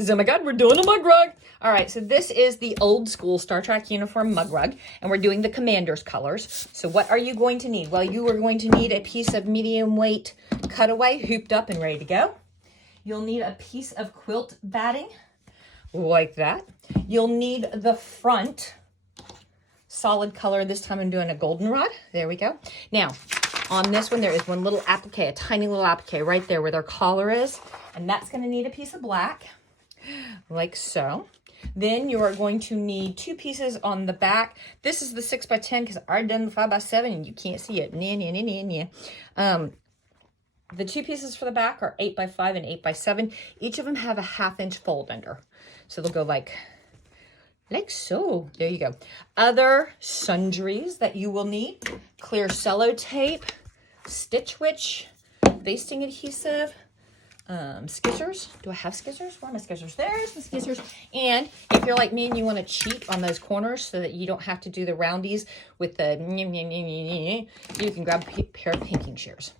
Oh my God, we're doing a mug rug. All right, so this is the old school Star Trek uniform mug rug, and we're doing the commander's colors. So what are you going to need? Well, you are going to need a piece of medium weight cutaway, hooped up and ready to go. You'll need a piece of quilt batting, like that. You'll need the front solid color. This time I'm doing a goldenrod. There we go. Now, on this one, there is one little applique, a tiny little applique right there where their collar is. And that's going to need a piece of black, like so. Then you are going to need 2 pieces on the back. This is the 6x10 because I already done the 5x7 and you can't see it. The 2 pieces for the back are 8x5 and 8x7. Each of them have a 1/2 inch fold under. So they'll go like so. There you go. Other sundries that you will need: clear cello tape, Stitch Witch, basting adhesive, scissors. Do I have scissors? Where are my scissors? There's the scissors. And if you're like me and you want to cheat on those corners so that you don't have to do the roundies with the you can grab a pair of pinking shears.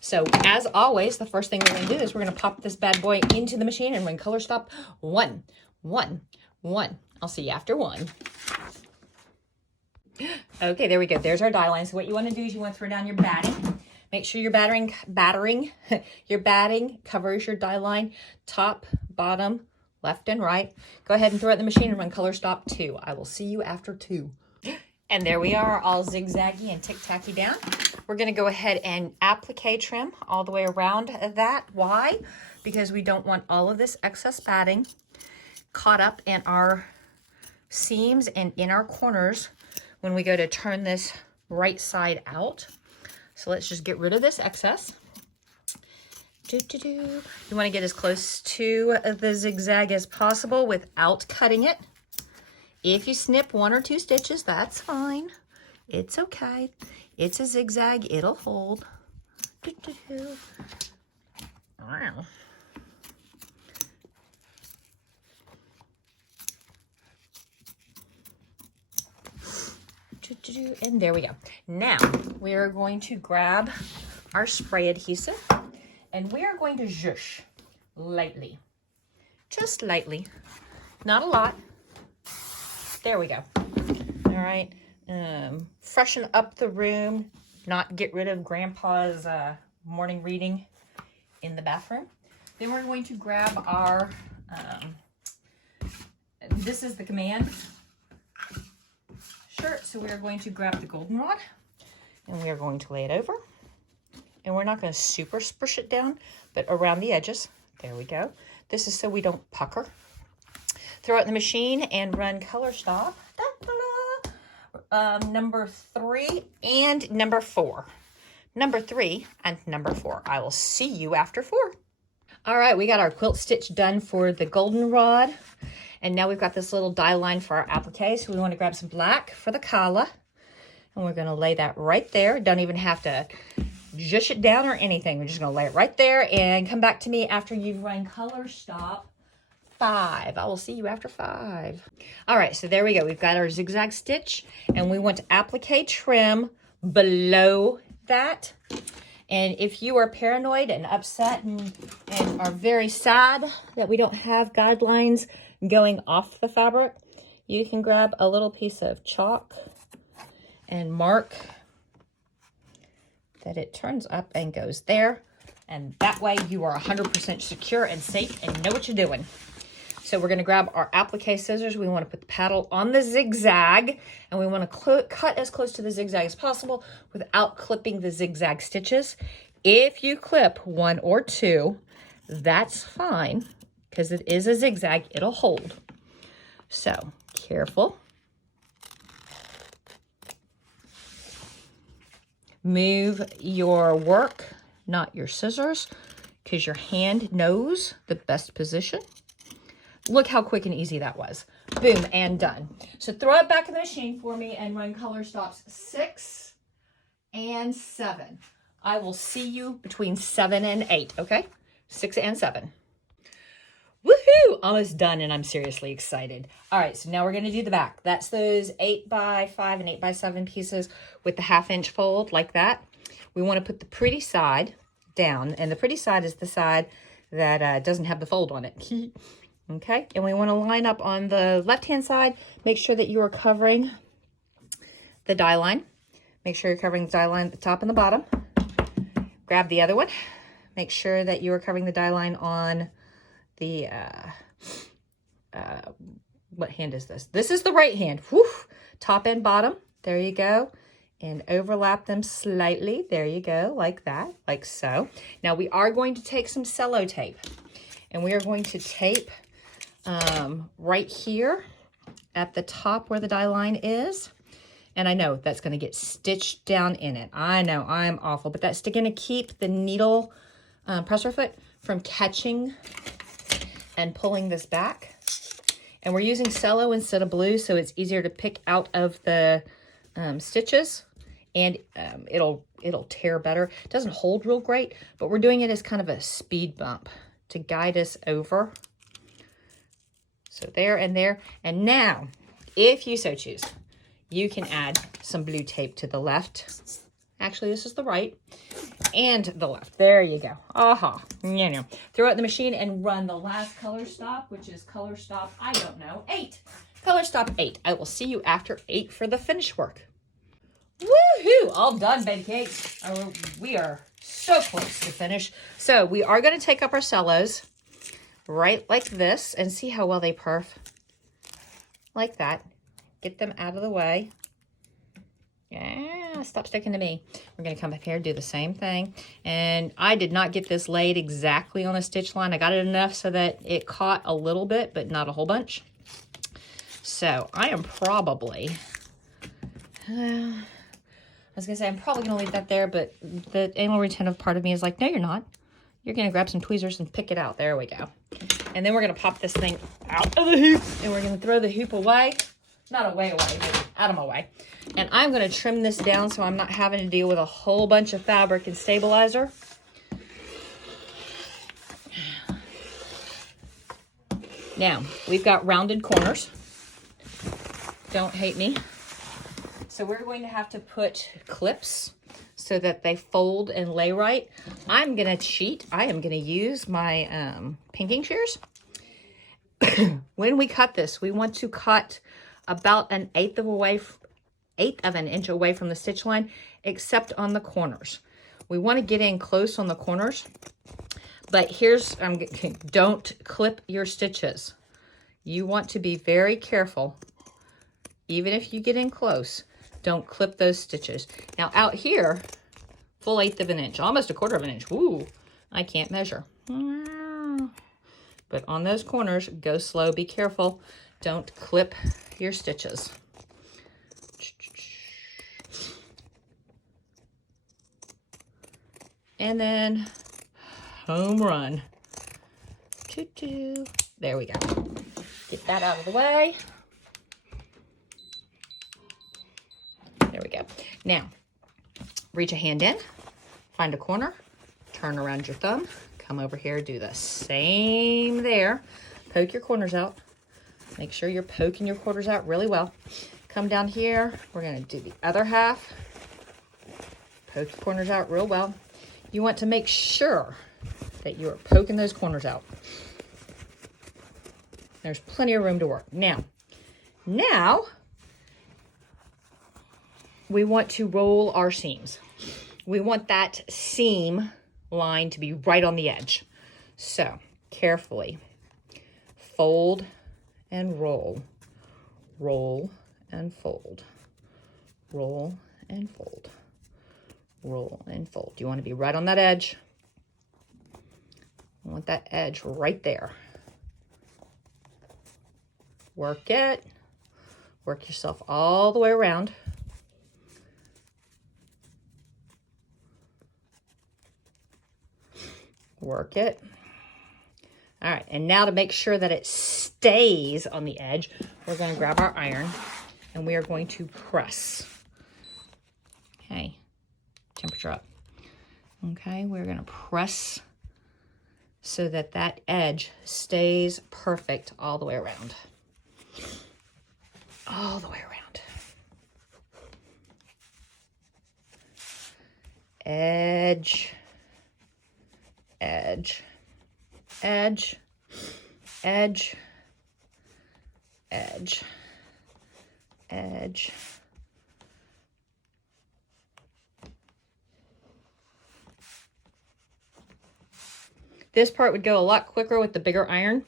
So as always, the first thing we're going to do is we're going to pop this bad boy into the machine and run color stop 1, 1, 1. I'll see you after 1. Okay, there we go. There's our die line. So what you want to do is you want to throw down your batting. Make sure your your batting covers your die line, top, bottom, left, and right. Go ahead and throw it in the machine and run color stop 2. I will see you after 2. And there we are, all zigzaggy and tic-tacky down. We're going to go ahead and applique trim all the way around that. Why? Because we don't want all of this excess batting caught up in our seams and in our corners when we go to turn this right side out. So let's just get rid of this excess. You want to get as close to the zigzag as possible without cutting it. If you snip 1 or 2 stitches, that's fine. It's okay. It's a zigzag. It'll hold. Wow. And there we go. Now we are going to grab our spray adhesive and we are going to zhoosh lightly, just lightly, not a lot. There we go. All right. Freshen up the room, not get rid of Grandpa's morning reading in the bathroom. Then we're going to grab our, this is the command shirt. So we are going to grab the goldenrod and we are going to lay it over. And we're not going to super push it down, but around the edges. There we go. This is so we don't pucker. Throw it in the machine and run color stop. Number 3 and number 4. Number 3 and number 4. I will see you after 4. All right, we got our quilt stitch done for the goldenrod. And now we've got this little die line for our applique. So we want to grab some black for the collar. And we're going to lay that right there. Don't even have to zhush it down or anything. We're just going to lay it right there and come back to me after you've run color stop 5. I will see you after 5. All right, so there we go. We've got our zigzag stitch and we want to applique trim below that. And if you are paranoid and upset and are very sad that we don't have guidelines going off the fabric, you can grab a little piece of chalk and mark that it turns up and goes there. And that way you are 100% secure and safe and know what you're doing. So we're going to grab our applique scissors. We want to put the paddle on the zigzag and we want to cut as close to the zigzag as possible without clipping the zigzag stitches. If you clip 1 or 2, that's fine because it is a zigzag. It'll hold. So careful. Move your work, not your scissors, because your hand knows the best position. Look how quick and easy that was. Boom, and done. So throw it back in the machine for me and run color stops 6 and 7. I will see you between 7 and 8, okay? 6 and 7. Woohoo! Almost done, and I'm seriously excited. All right, so now we're going to do the back. That's those 8x5 and 8x7 pieces with the 1/2 inch fold like that. We want to put the pretty side down, and the pretty side is the side that doesn't have the fold on it. Okay, and we want to line up on the left-hand side. Make sure that you are covering the die line. Make sure you're covering the die line at the top and the bottom. Grab the other one. Make sure that you are covering the die line on the, what hand is this? This is the right hand. Whew. Top and bottom. There you go. And overlap them slightly. There you go, like that, like so. Now we are going to take some cello tape, and we are going to tape right here at the top where the die line is. And I know that's going to get stitched down in it. I know, I'm awful, but that's going to keep the needle presser foot from catching and pulling this back. And we're using cello instead of blue, so it's easier to pick out of the stitches, and it'll tear better. It doesn't hold real great, but we're doing it as kind of a speed bump to guide us over. So there and there. And now, if you so choose, you can add some blue tape to the left. Actually, this is the right and the left. There you go. Aha. You know. Throw it in the machine and run the last color stop, which is color stop, I don't know, 8. Color stop 8. I will see you after 8 for the finish work. Woohoo! All done, baby cakes. We are so close to finish. So we are going to take up our cellos right like this and see how well they perf. Like that. Get them out of the way. Yeah, stop sticking to me. We're going to come up here, do the same thing. And I did not get this laid exactly on a stitch line. I got it enough so that it caught a little bit, but not a whole bunch. So I am probably, I was going to say, I'm probably going to leave that there, but the anal retentive part of me is like, no, you're not. You're going to grab some tweezers and pick it out. There we go. And then we're going to pop this thing out of the hoop, and we're going to throw the hoop away. Not away, but out of my way. And I'm going to trim this down so I'm not having to deal with a whole bunch of fabric and stabilizer. Now, we've got rounded corners. Don't hate me. So we're going to have to put clips so that they fold and lay right. I'm going to cheat. I am going to use my pinking shears. When we cut this, we want to cut about an eighth of an inch away from the stitch line, except on the corners. We want to get in close on the corners, but here's, don't clip your stitches. You want to be very careful. Even if you get in close, don't clip those stitches. Now out here, full eighth of an inch, almost a quarter of an inch. Woo, I can't measure. But on those corners, go slow, be careful. Don't clip your stitches. And then home run. Choo-choo. There we go. Get that out of the way. There we go. Now, reach a hand in, find a corner, turn around your thumb, come over here, do the same there. Poke your corners out. Make sure you're poking your corners out really well. Come down here. We're going to do the other half. Poke your corners out real well. You want to make sure that you're poking those corners out. There's plenty of room to work. Now, we want to roll our seams. We want that seam line to be right on the edge. So, carefully fold and roll, roll and fold, roll and fold, roll and fold. You want to be right on that edge. You want that edge right there. Work it. Work yourself all the way around. Work it. All right, and now to make sure that it stays on the edge, we're going to grab our iron and we are going to press. Okay, temperature up. Okay, we're going to press so that that edge stays perfect all the way around. All the way around. Edge, edge, edge, edge, edge, edge. This part would go a lot quicker with the bigger iron,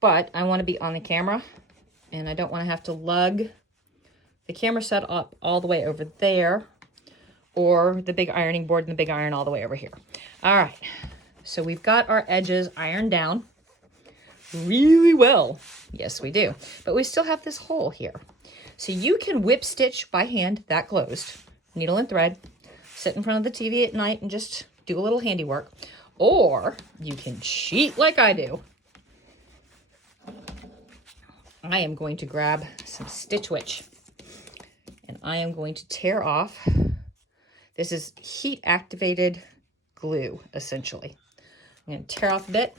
but I want to be on the camera and I don't want to have to lug the camera set up all the way over there or the big ironing board and the big iron all the way over here. All right, so we've got our edges ironed down really well. Yes, we do. But we still have this hole here. So you can whip stitch by hand that closed, needle and thread, sit in front of the TV at night and just do a little handiwork. Or you can cheat like I do. I am going to grab some Stitch Witch and I am going to tear off. This is heat activated glue, essentially. I'm going to tear off a bit.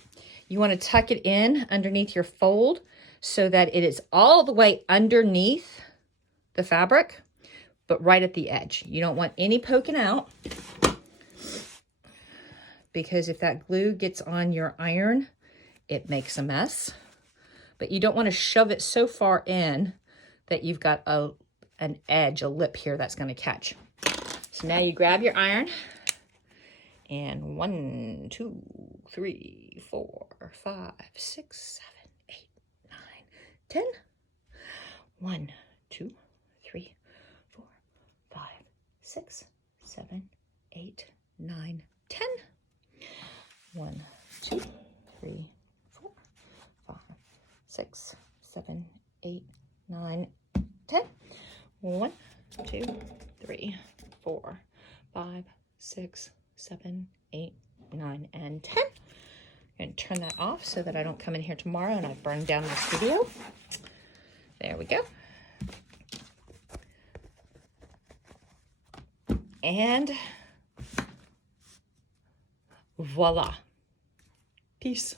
You want to tuck it in underneath your fold so that it is all the way underneath the fabric, but right at the edge. You don't want any poking out, because if that glue gets on your iron, it makes a mess. But you don't want to shove it so far in that you've got an edge, a lip here that's going to catch. So now you grab your iron and 1, 2, 3, 4, 5, 6, 7, 8, 9, 10. 1, 2, 3, 4, 5, 6, 7, 8, 9, 10. 1, 2, 3, 4, 5, 6, 7, 8, 9, 10. 1, 2, 3, 4, 5, 6, 7, 8, 9, and 10. I'm going to turn that off so that I don't come in here tomorrow and I've burned down my studio. There we go. And voila. Peace.